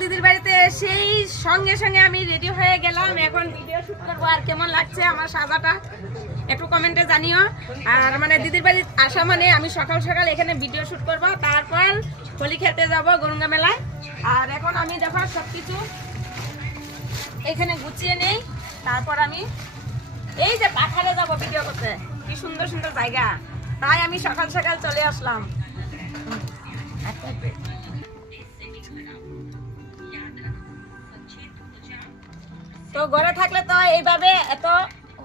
দিদির বাড়িতে সেই সঙ্গে সঙ্গে আমি রেডি হয়ে গেলাম। এখন ভিডিও শুট করবো। আর কেমন লাগছে আমার সাজাটা একটু কমেন্টে জানিও। আর মানে দিদির বাড়ি আসা মানে আমি সকাল সকাল এখানে ভিডিও শুট করব, তারপর হোলি খেলতে যাব গরুঙ্গা মেলায়। আর এখন আমি দেখো সবকিছু এখানে গুছিয়ে নেই, তারপর আমি এই যে পাখারে যাব ভিডিও করতে। কি সুন্দর সুন্দর জায়গা, তাই আমি সকাল সকাল চলে আসলাম। তো ঘরে থাকলে তো এইভাবে এত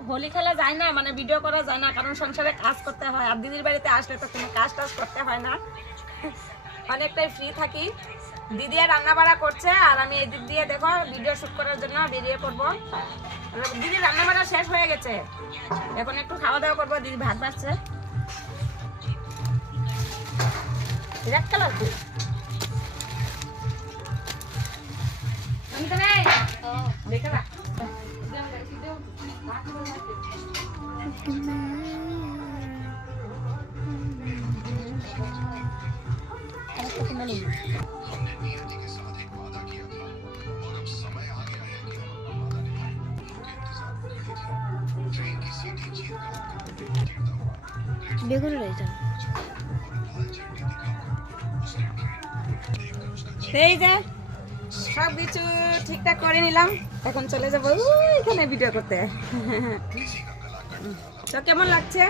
হোলি খেলা যায় না, মানে ভিডিও করা যায় না, কারণ সংসারে কাজ করতে হয়। আর দিদির বাড়িতে আসলে তো কোনো কাজ টাজ করতে হয় না, অনেকটাই ফ্রি থাকি। দিদি আর রান্না বাড়া করছে আর আমি এই দিক দিয়ে দেখো ভিডিও শুট করার জন্য বেরিয়ে পড়বো। দিদি রান্না বাড়া শেষ হয়ে গেছে, এখন একটু খাওয়া দাওয়া করবো। দিদি ভাত বাড়ছে, রেড কালার কি দেখে না। বেগুন রয়েছে এই যে সব কিছু ঠিকঠাক করে নিলাম, এখন চলে যাবো এখানে ভিডিও করতে। তো কেমন লাগছে?